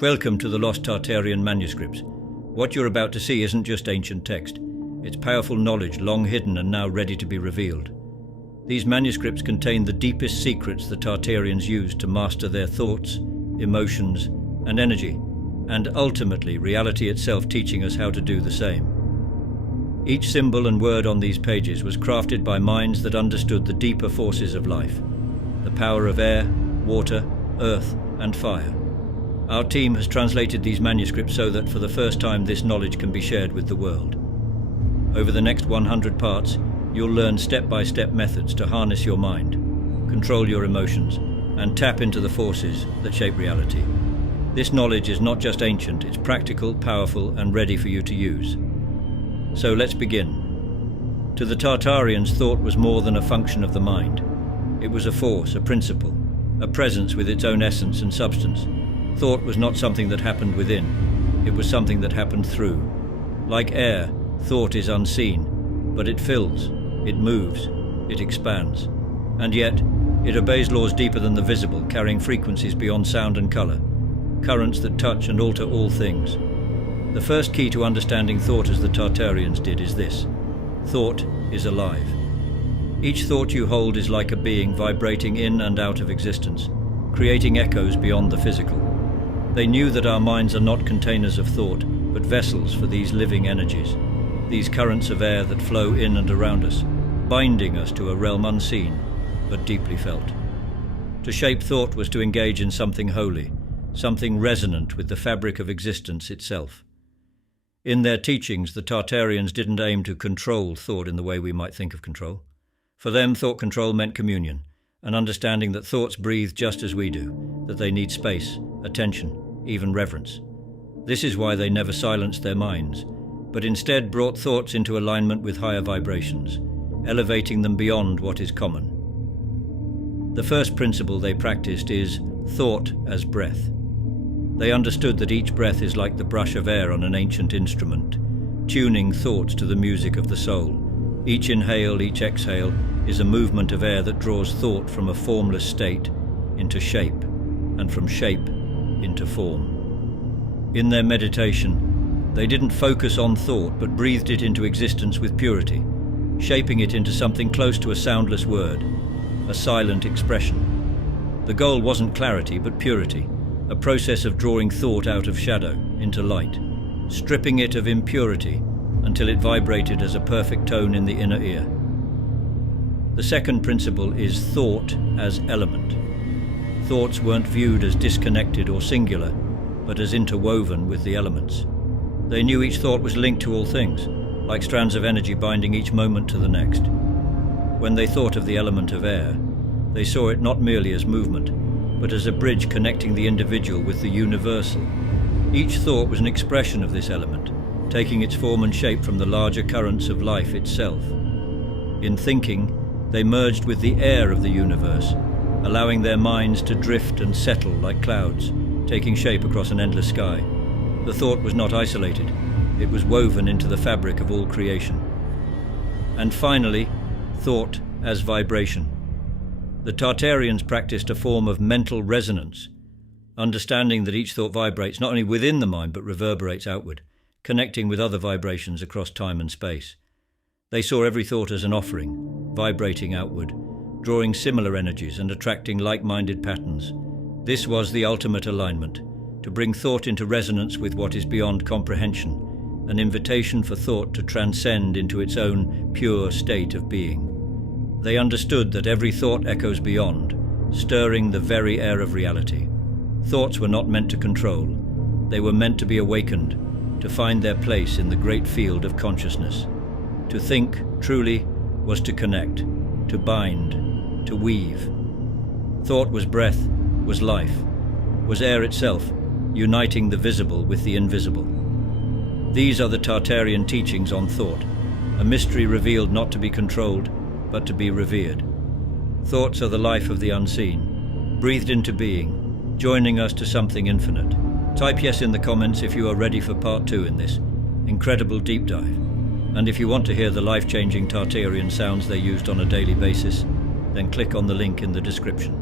Welcome to the Lost Tartarian manuscripts. What you're about to see isn't just ancient text. It's powerful knowledge long hidden and now ready to be revealed. These manuscripts contain the deepest secrets the Tartarians used to master their thoughts, emotions, and energy, and ultimately reality itself teaching us how to do the same. Each symbol and word on these pages was crafted by minds that understood the deeper forces of life, the power of air, water, earth, and fire. Our team has translated these manuscripts so that for the first time this knowledge can be shared with the world. Over the next 100 parts, you'll learn step-by-step methods to harness your mind, control your emotions, and tap into the forces that shape reality. This knowledge is not just ancient, it's practical, powerful, and ready for you to use. So let's begin. To the Tartarians, thought was more than a function of the mind. It was a force, a principle, a presence with its own essence and substance. Thought was not something that happened within, it was something that happened through. Like air, thought is unseen, but it fills, it moves, it expands. And yet, it obeys laws deeper than the visible, carrying frequencies beyond sound and color, currents that touch and alter all things. The first key to understanding thought as the Tartarians did is this: thought is alive. Each thought you hold is like a being vibrating in and out of existence, creating echoes beyond the physical. They knew that our minds are not containers of thought, but vessels for these living energies, these currents of air that flow in and around us, binding us to a realm unseen, but deeply felt. To shape thought was to engage in something holy, something resonant with the fabric of existence itself. In their teachings, the Tartarians didn't aim to control thought in the way we might think of control. For them, thought control meant communion, an understanding that thoughts breathe just as we do, that they need space, attention, even reverence. This is why they never silenced their minds, but instead brought thoughts into alignment with higher vibrations, elevating them beyond what is common. The first principle they practiced is thought as breath. They understood that each breath is like the brush of air on an ancient instrument, tuning thoughts to the music of the soul. Each inhale, each exhale is a movement of air that draws thought from a formless state into shape, and from shape into form. In their meditation, they didn't focus on thought but breathed it into existence with purity, shaping it into something close to a soundless word, a silent expression. The goal wasn't clarity but purity, a process of drawing thought out of shadow into light, stripping it of impurity until it vibrated as a perfect tone in the inner ear. The second principle is thought as element. Thoughts weren't viewed as disconnected or singular, but as interwoven with the elements. They knew each thought was linked to all things, like strands of energy binding each moment to the next. When they thought of the element of air, they saw it not merely as movement, but as a bridge connecting the individual with the universal. Each thought was an expression of this element, taking its form and shape from the larger currents of life itself. In thinking, they merged with the air of the universe, allowing their minds to drift and settle like clouds, taking shape across an endless sky. The thought was not isolated, it was woven into the fabric of all creation. And finally, thought as vibration. The Tartarians practiced a form of mental resonance, understanding that each thought vibrates not only within the mind but reverberates outward, connecting with other vibrations across time and space. They saw every thought as an offering, vibrating outward, drawing similar energies and attracting like-minded patterns. This was the ultimate alignment, to bring thought into resonance with what is beyond comprehension, an invitation for thought to transcend into its own pure state of being. They understood that every thought echoes beyond, stirring the very air of reality. Thoughts were not meant to control, they were meant to be awakened, to find their place in the great field of consciousness. To think, truly, was to connect, to bind, to weave. Thought was breath, was life, was air itself, uniting the visible with the invisible. These are the Tartarian teachings on thought, a mystery revealed not to be controlled, but to be revered. Thoughts are the life of the unseen, breathed into being, joining us to something infinite. Type yes in the comments if you are ready for part 2 in this incredible deep dive. And if you want to hear the life-changing Tartarian sounds they used on a daily basis, then click on the link in the description.